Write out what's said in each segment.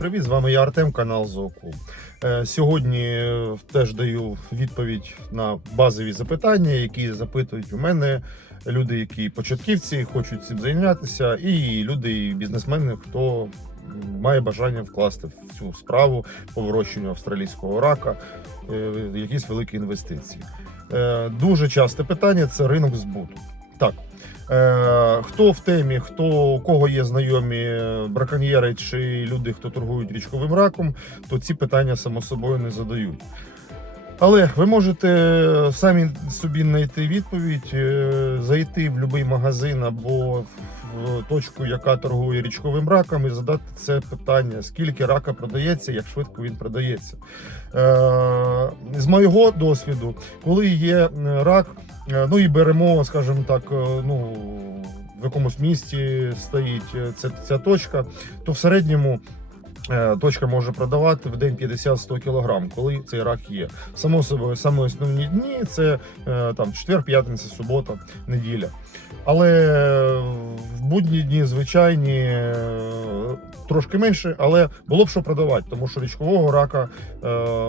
Привіт! З вами я Артем, канал Зооку. Е, Сьогодні е, теж даю відповідь на базові запитання, які запитують у мене люди, які початківці, хочуть цим зайнятися, і люди, і бізнесмени, хто має бажання вкласти в цю справу по вирощенню австралійського рака е, якісь великі інвестиції. Е, Дуже часте питання це ринок збуту. Так. Е, Хто в темі, хто у кого є знайомі браконьєри чи люди, хто торгують річковим раком, то ці питання само собою не задають. Але ви можете самі собі знайти відповідь, зайти в будь-який магазин або точку, яка торгує річковим раком, і задати це питання: скільки рака продається, як швидко він продається. Е, З моєго досвіду, коли є е, рак, е, ну і беремо, скажімо так, е, ну в якомусь місті стоїть е, ця, ця точка, то в середньому. Е, Точка може продавати в день 50-100 кг, коли цей рак є. Само собою, саме основні дні це е, там четвер, п'ятниця, субота, неділя. Але в будні дні звичайні е, трошки менше, але було б що продавати, тому що річкового рака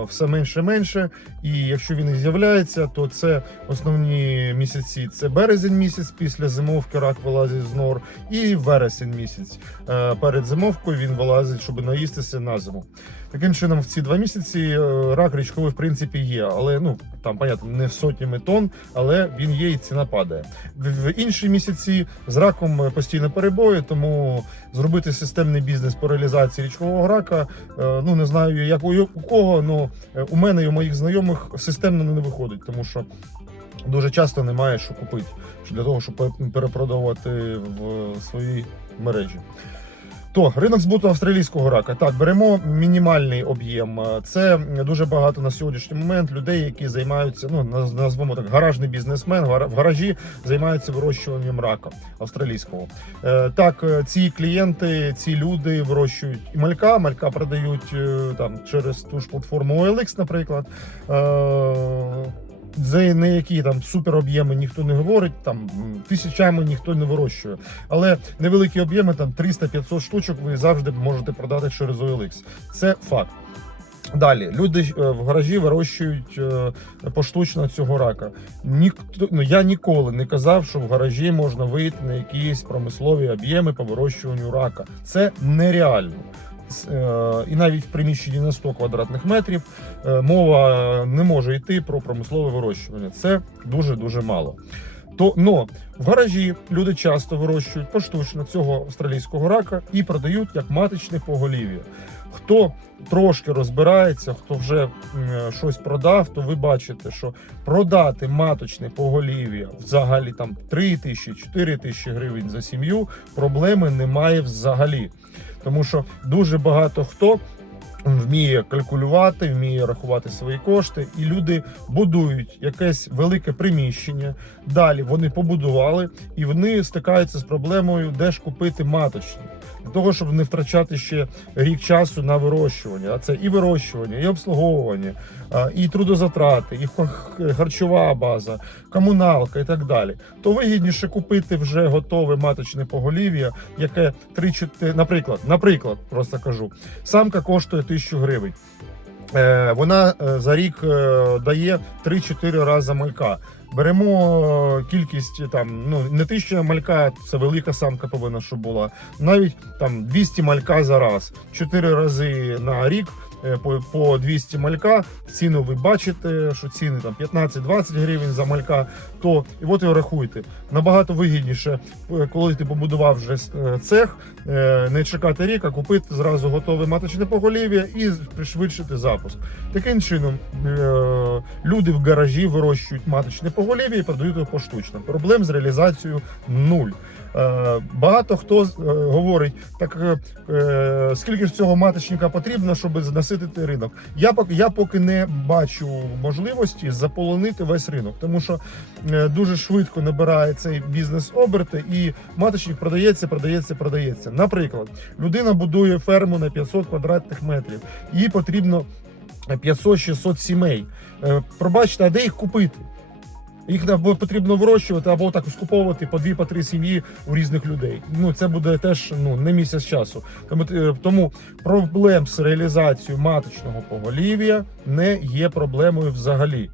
все менше менше. І якщо він і з'являється, то це основні місяці. Це березень місяць після зимовки рак вилазить з нор, і вересень місяць. Перед зимовкою він вилазить, щоб наїстися на зиму. Таким чином, в ці два місяці е, рак річковий в принципі є, але ну там понятно, не сотнями тонн, але він є і ціна падає. В, інші місяці з раком е, постійно перебої, тому зробити системний бізнес по реалізації річкового рака. е, Ну не знаю, як у, кого, але у мене і у моїх знайомих системно не виходить, тому що. Дуже часто немає що купити для того, щоб пе- перепродавати в своїй мережі. То ринок збуту австралійського рака. Так, беремо мінімальний об'єм. Це дуже багато на сьогоднішній момент людей, які займаються, ну наз- назвемо так, гаражний бізнесмен, в гаражі займаються вирощуванням рака австралійського. Е, Так, е, ці клієнти, ці люди вирощують і малька, малька продають е, там через ту ж платформу OLX, наприклад. За не які там супер об'єми ніхто не говорить, там тисячами ніхто не вирощує. Але невеликі об'єми, там 300-500 штучок, ви завжди можете продати через OLX. Це факт. Далі люди е, в гаражі вирощують е, поштучно цього рака. Ніхто ну я ніколи не казав, що в гаражі можна вийти на якісь промислові об'єми по вирощуванню рака. Це нереально. Е, І навіть в приміщенні на 100 квадратних метрів е, мова не може йти про промислове вирощування. Це дуже дуже мало. То но в гаражі люди часто вирощують поштучно цього австралійського рака і продають як маточне поголів'я. Хто трошки розбирається, хто вже щось продав, то ви бачите, що продати маточне поголів'я взагалі там 3 тисячі, 4 тисячі гривень за сім'ю проблеми немає взагалі. Тому що дуже багато хто вміє калькулювати, вміє рахувати свої кошти, і люди будують якесь велике приміщення. Далі вони побудували і вони стикаються з проблемою, де ж купити маточні. Для того, щоб не втрачати ще рік часу на вирощування. А це і вирощування, і обслуговування, і трудозатрати, і харчова база, комуналка і так далі. То вигідніше купити вже готове маточне поголів'я, яке 3-4, наприклад, наприклад, просто кажу, самка коштує 1000 гривень. Е, Вона е, за рік е, дає 3-4 рази малька. Беремо кількість там, ну не тисяча малька, це велика самка повинна, щоб була. Навіть там 200 малька за раз, 4 рази на рік. Е, По, по 200 малька ціну ви бачите, що ціни там 15-20 гривень за малька. То і от ви рахуйте набагато вигідніше, е, коли ти побудував вже е, цех, не чекати рік, а купити зразу готове маточне поголів'я і пришвидшити запуск. Таким чином люди в гаражі вирощують маточне поголів'я і продають його поштучно. Проблем з реалізацією нуль. Е, Багато хто е, говорить, так е, скільки ж цього маточника потрібно, щоб наситити ринок. Я поки я поки не бачу можливості заполонити весь ринок, тому що дуже швидко набирає цей бізнес оберти, і маточник продається, продається, продається. Наприклад, людина будує ферму на 500 квадратних метрів. Їй потрібно 500-600 сімей. Пробачте, а де їх купити? Їх або потрібно вирощувати, або так скуповувати по дві по три сім'ї у різних людей. Ну це буде теж ну не місяць часу. Тому е, тому проблем з реалізацією маточного поголів'я не є проблемою взагалі.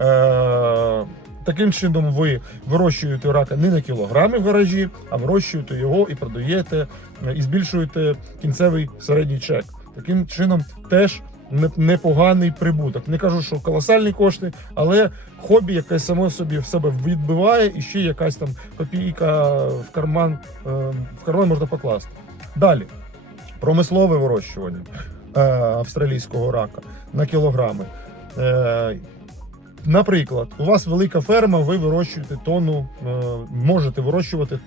Е, Таким чином, ви вирощуєте рака не на кілограми в гаражі, а вирощуєте його і продаєте, е, і збільшуєте кінцевий середній чек. Таким чином, теж непоганий прибуток. Не кажу, що колосальні кошти, але хобі, яке само собі в себе відбиває, і ще якась там копійка в карман, е, в карман можна покласти. Далі промислове вирощування е, австралійського рака на кілограми. Е, Наприклад, у вас велика ферма, ви вирощуєте тонну, можете вирощувати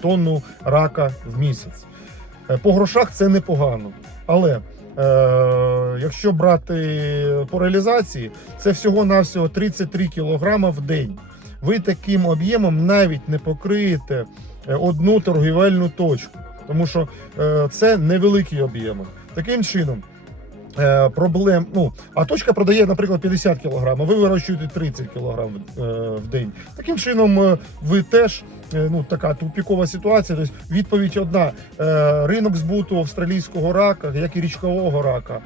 тонну рака в місяць. По грошах це непогано. Але якщо брати по реалізації, це всього-навсього 33 кілограма в день. Ви таким об'ємом навіть не покриєте е, одну торгівельну точку, тому що е, це невеликі об'єми. Таким чином. Е, Проблем, ну а точка продає, наприклад, 50 кг, а ви вирощуєте 30 кг е, в день. Таким чином, е, ви теж ну така тупікова ситуація. Тобто відповідь одна: ринок збуту австралійського рака, як і річкового рака.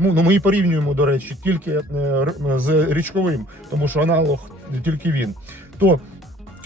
Ну, ну ми і порівнюємо, до речі, тільки е, з річковим, тому що аналог тільки він. То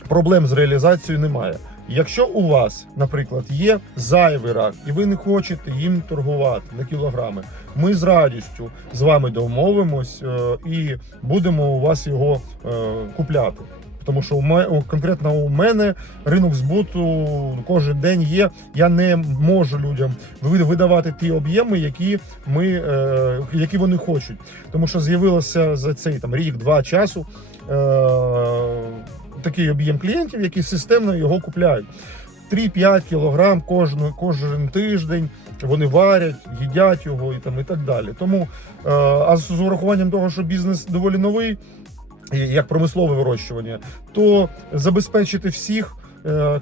проблем з реалізацією немає. Якщо у вас, наприклад, є зайвий рак, і ви не хочете їм торгувати на кілограми, ми з радістю з вами домовимось е, і будемо у вас його е, купляти. Тому що у мене конкретно у мене ринок збуту кожен день є. Я не можу людям видавати ті об'єми, які ми е, які вони хочуть. Тому що з'явилося за цей там рік-два часу такий об'єм клієнтів, які системно його купляють. 3-5 кілограм кожен, кожен тиждень вони варять, їдять його і там і так далі. Тому е, а з урахуванням того, що бізнес доволі новий, як промислове вирощування, то забезпечити всіх е,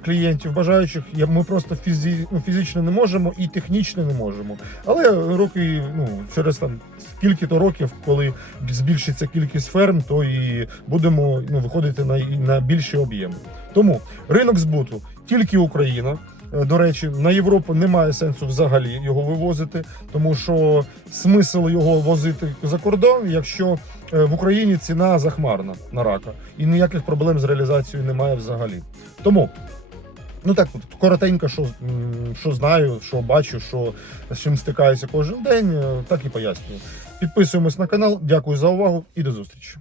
клієнтів бажаючих ми просто фізі, ну, фізично не можемо і технічно не можемо. Але роки, ну через там скільки-то років, коли збільшиться кількість ферм, то і будемо ну, виходити на, на більші об'єми. Тому ринок збуту тільки Україна. Е, До речі, на Європу немає сенсу взагалі його вивозити, тому що смисл його возити за кордон, якщо е, в Україні ціна захмарна на рака, і ніяких проблем з реалізацією немає взагалі. Тому. Ну так, от, коротенько, що, що знаю, що бачу, що з чим стикаюся кожен день, е, так і пояснюю. Підписуємось на канал. Дякую за увагу і до зустрічі.